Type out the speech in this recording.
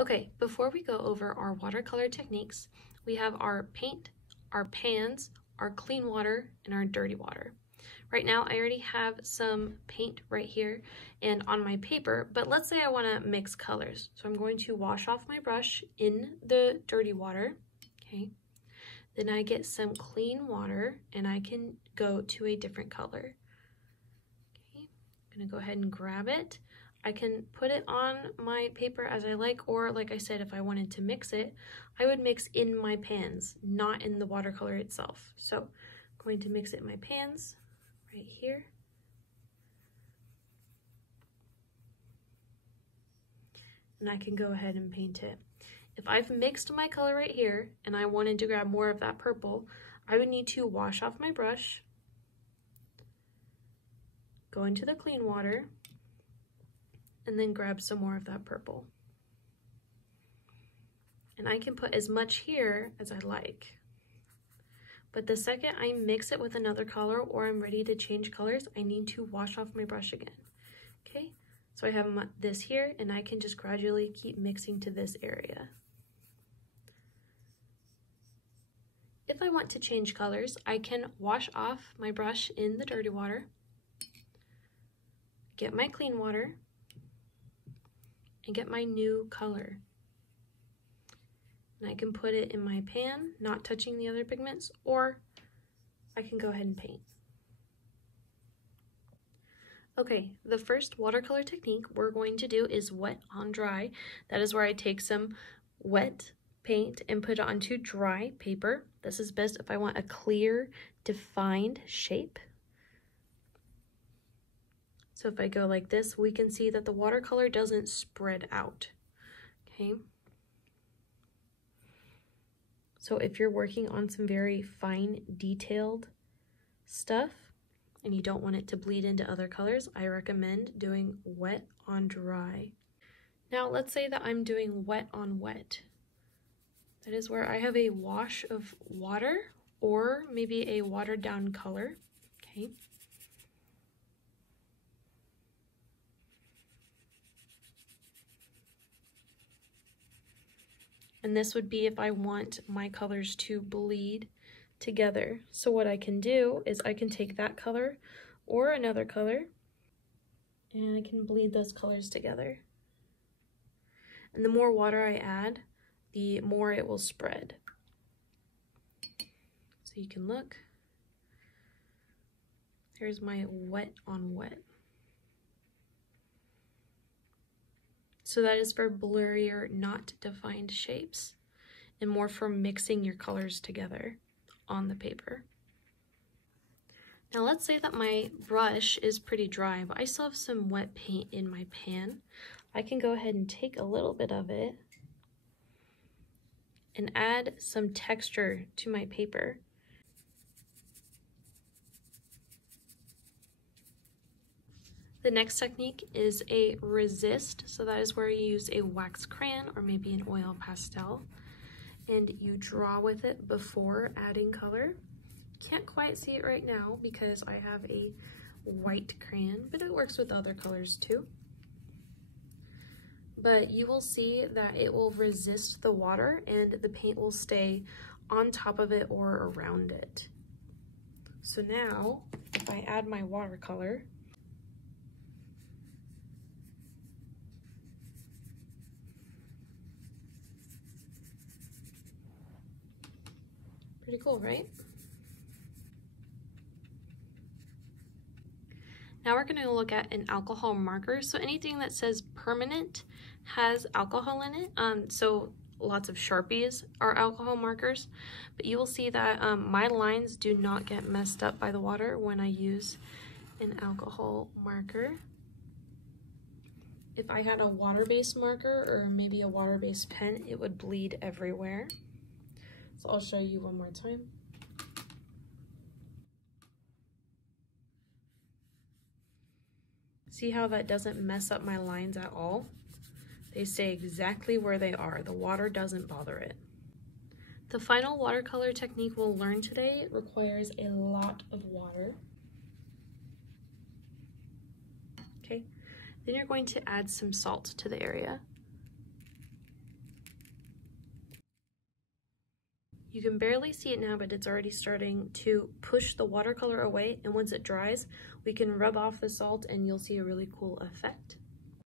Okay, before we go over our watercolor techniques, we have our paint, our pans, our clean water, and our dirty water. Right now, I already have some paint right here and on my paper, but let's say I want to mix colors. So I'm going to wash off my brush in the dirty water, okay? Then I get some clean water and I can go to a different color. Okay, I'm gonna go ahead and grab it. I can put it on my paper as I like, or like I said, if I wanted to mix it, I would mix in my pans, not in the watercolor itself. So I'm going to mix it in my pans right here. And I can go ahead and paint it. If I've mixed my color right here and I wanted to grab more of that purple, I would need to wash off my brush, go into the clean water, and then grab some more of that purple. And I can put as much here as I like. But the second I mix it with another color or I'm ready to change colors, I need to wash off my brush again. Okay, so I have this here and I can just gradually keep mixing to this area. If I want to change colors, I can wash off my brush in the dirty water, get my clean water, and get my new color. And I can put it in my pan, not touching the other pigments, or I can go ahead and paint. Okay, the first watercolor technique we're going to do is wet on dry. That is where I take some wet paint and put it onto dry paper. This is best if I want a clear, defined shape. So if I go like this, we can see that the watercolor doesn't spread out, okay? So if you're working on some very fine, detailed stuff and you don't want it to bleed into other colors, I recommend doing wet on dry. Now let's say that I'm doing wet on wet. That is where I have a wash of water or maybe a watered down color, okay? And this would be if I want my colors to bleed together. So what I can do is I can take that color or another color and I can bleed those colors together. And the more water I add, the more it will spread. So you can look. Here's my wet on wet. So that is for blurrier, not defined shapes, and more for mixing your colors together on the paper. Now let's say that my brush is pretty dry, but I still have some wet paint in my pan. I can go ahead and take a little bit of it and add some texture to my paper. The next technique is a resist. So that is where you use a wax crayon or maybe an oil pastel and you draw with it before adding color. Can't quite see it right now because I have a white crayon, but it works with other colors too. But you will see that it will resist the water and the paint will stay on top of it or around it. So now, if I add my watercolor, pretty cool, right? Now we're going to look at an alcohol marker. So anything that says permanent has alcohol in it. So lots of Sharpies are alcohol markers, but you will see that my lines do not get messed up by the water when I use an alcohol marker. If I had a water-based marker or maybe a water-based pen, it would bleed everywhere. So I'll show you one more time. See how that doesn't mess up my lines at all? They stay exactly where they are. The water doesn't bother it. The final watercolor technique we'll learn today requires a lot of water. Okay, then you're going to add some salt to the area. You can barely see it now, but it's already starting to push the watercolor away, and once it dries, we can rub off the salt and you'll see a really cool effect.